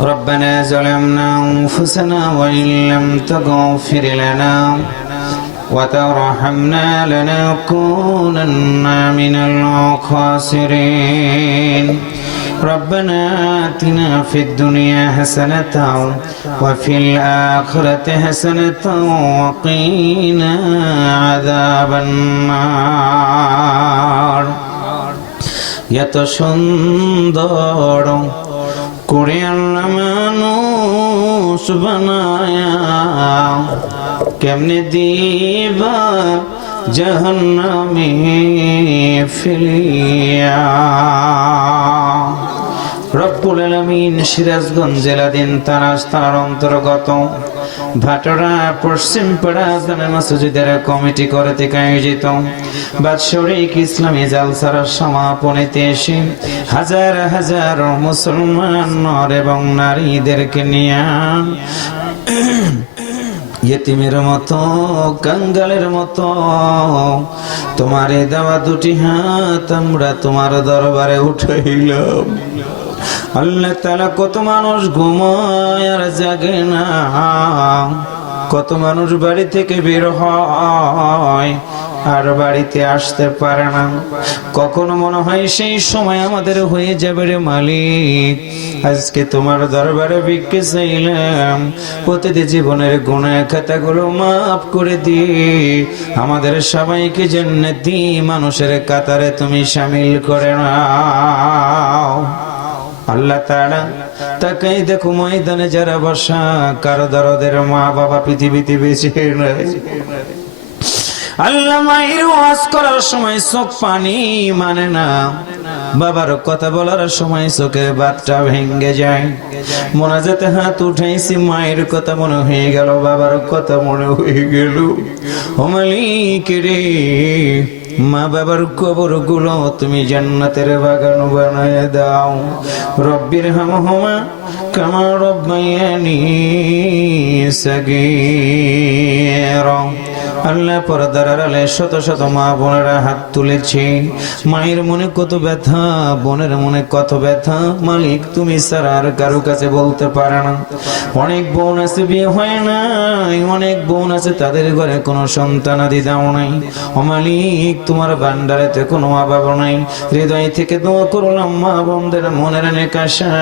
ربنا ظلمنا أنفسنا وإن لم تغفر لنا وترحمنا لنكونن من الخاسرين ربنا آتنا في الدنيا حسنة وفي الآخرة حسنة وقنا عذاب النار এত সুন্দর করে আল্লাহ মানুষ বানায়া কেমনে দিবা জাহান্নামে ফেলিয়া। রব্বুল আলামিন সিরাজগঞ্জ জেলাধীন তারাস থানার অন্তর্গত ভাটরা পশ্চিম পাড়া জামে মসজিদের কমিটি কর্তৃক আয়োজিত বাৎসরিক ইসলামী জালসার সমাপনীতে এসে হাজার হাজার মুসলমান নর এবং নারীদেরকে নিয়ে ইয়েতিমের মতো কাঙ্গালের মতো তোমারে দেওয়া দুটি হাত আমরা তোমার দরবারে উঠাইলাম। আল্লাহ তাআলা কত মানুষ ঘুমায় আর জাগে না, কত মানুষ বাড়ি থেকে বের হয় আর বাড়িতে আসতে পারে না। কখনো মনে হয় সেই সময় আমাদের হয়ে যাবে রে মালিক, আজকে তোমার দরবারে ভিক্ষা চাইলাম, প্রতিটি জীবনের গুনাহ খাতাগুলো মাফ করে দিয়ে আমাদের সবাইকে জান্নাতি মানুষের কাতারে তুমি শামিল করে নাও। আল্লাহ তাআলা তাকাই দেখো ময়দানে যারা বসা, কারো দরদের মা বাবা পৃথিবীতে বেঁচে নাই। আল্লাহ মায়ের ওয়াজ করার সময় চোখ পানি মানে না, বাবার কথা বলার সময় চোখের বাতটা ভেঙে যায়। মোনাজাতে হাত উঠাইছি, মায়ের কথা মনে হয়ে গেল, বাবার কথা মনে হয়ে গেল। ও মালিক রে, মা বাবার কবর গুলো তুমি জান্নাতের বাগান বানায় দাও। রব্বির হামহুমা কামা রব্বায়ানি সগীরা। আল্লাহ পর্দার আড়ালে শত শত মা বোনেরা হাত তুলেছে, মায়ের মনে কত ব্যথা, বোনের মনে কত ব্যথা, মালিক তুমি ছাড়া আর কারো কাছে বলতে পারে না। অনেক বোন আছে বিয়ে হয় নাই, অনেক বোন আছে তাদের ঘরে কোনো সন্তানাদি দাও নাই। ও মালিক তোমার ভান্ডারেতে কোনো মা বাবা নাই, হৃদয় থেকে দোয়া করলাম মা বোনদের মনের নেক আশা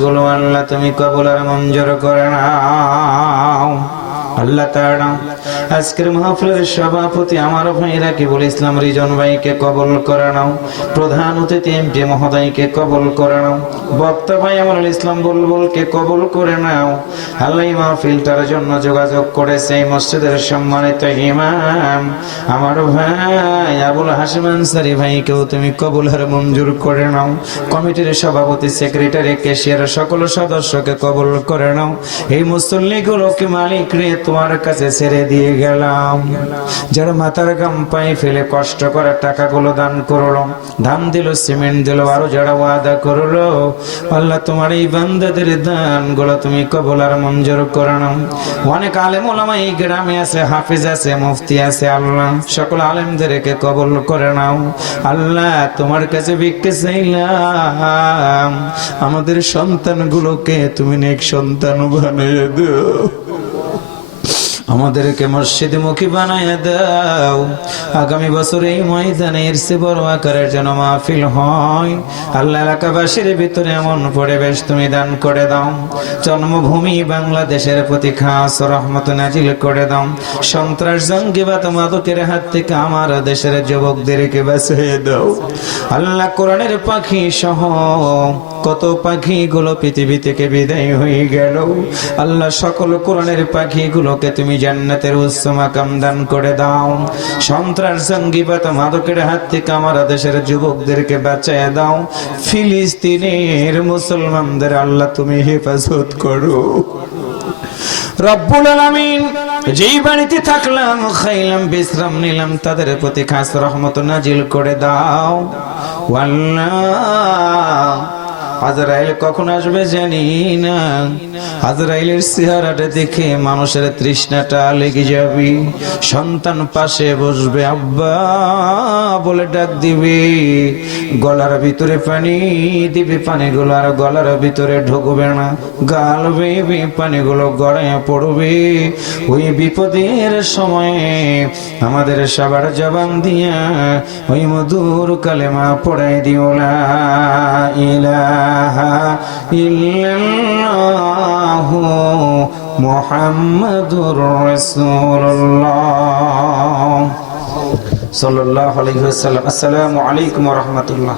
গুলো আল্লাহ তুমি কবুল আর মঞ্জুর করে নাও। আল্লাহ তাআলা আজকের মাহফিলের সভাপতি আমার ভাই রাকিবুল ইসলাম রিজন ভাইকে কবুল করে নাও, প্রধান অতিথি এমপি মহোদয়কে কবুল করে নাও, বক্তা ভাই আমরুল ইসলাম বুলবুলকে কবুল করে নাও। আল্লাহ মাহফিলটার জন্য যোগাযোগ করেছে এই মসজিদের সম্মানিত ইমাম আমার ভাই আবুল হাশিম আনসারী ভাইকেও তুমি কবুল আর মঞ্জুর করে নাও। কমিটির সভাপতি, সেক্রেটারি, ক্যাশিয়ার সকল সদস্যকে কবুল করে নাও। এই মুসল্লিগুলোকে মালিক রে তোমার কাছে ছেড়ে দিয়ে গেলাম। যারা মাথার গাম পায়ে ফেলে কষ্ট করে টাকাগুলো দান করলো, ধান দিল, সিমেন্ট দিল, আরো যারা ওয়াদা করলো, আল্লাহ তোমার এই বান্দাদের দান গুলো তুমি কবুল আর মঞ্জুর করে নাও। অনেক আলেম ওলামা এই গ্রামে আছে, হাফিজ আছে, মুফতি আছে, আল্লাহ সকল আলেমদেরকে কবুল করে নাও। আল্লাহ তোমার কাছে ভিক্ষা চাইলাম, আমাদের সন্তানগুলোকে তুমি নেক সন্তান বানিয়ে দাও, আমাদেরকে মসজিদ মুখী বানায় দাও। আগামী বছর এই ময়দানে এর চেয়ে বড় আকারের যেন মাহফিল হয়। আল্লাহ এলাকাবাসীর ভিতরে এমন পরিবেশ তুমি দান করে দাও, জন্মভূমি বাংলাদেশের প্রতি খাস রহমত নাজিল করে দাও। সন্ত্রাস, জঙ্গিবাদ, মাদকের হাত থেকে আমার দেশের যুবকদেরকে বাঁচিয়ে দাও। আল্লাহ কোরআনের পাখি সহ কত পাখিগুলো পৃথিবী থেকে বিদায় হয়ে গেল, আল্লাহ সকল কোরআনের পাখিগুলোকে তুমি জান্নাতের উচ্চ মাকাম দান করে দাও। সন্ত্রাস, জঙ্গিবাদ, মাদকের হাত থেকে আমার দেশের যুবকদেরকে বাঁচিয়ে দাও। ফিলিস্তিনের মুসলমানদের আল্লাহ তুমি হেফাজত করো। রব্বুল আলামিন যেই বাড়িতে থাকলাম, খাইলাম, বিশ্রাম নিলাম, তাদের প্রতি খাস রহমত নাজিল করে দাও। আল্লাহ আজরাইল কখন আসবে জানি না। আজরাইলের চেহারাটা দেখে মানুষের তৃষ্ণাটা লেগে যাবে। সন্তান পাশে বসবে, আব্বা বলে ডাক দিবে, গলার ভিতরে পানি দিবে, পানিগুলো আর গলার ভিতরে ঢুকবে না, গাল বেবে পানিগুলো গড়ায় পড়বে। ওই বিপদের সময়ে আমাদের সবার জবান দিয়া ওই মধুর কালেমা পড়াই দিও, লা ইলাহা ইল্লাল্লাহু মুহাম্মাদুর রাসূলুল্লাহ সাল্লাল্লাহু আলাইহি ওয়াসাল্লাম। আসসালামু আলাইকুম ওয়া রাহমাতুল্লাহ।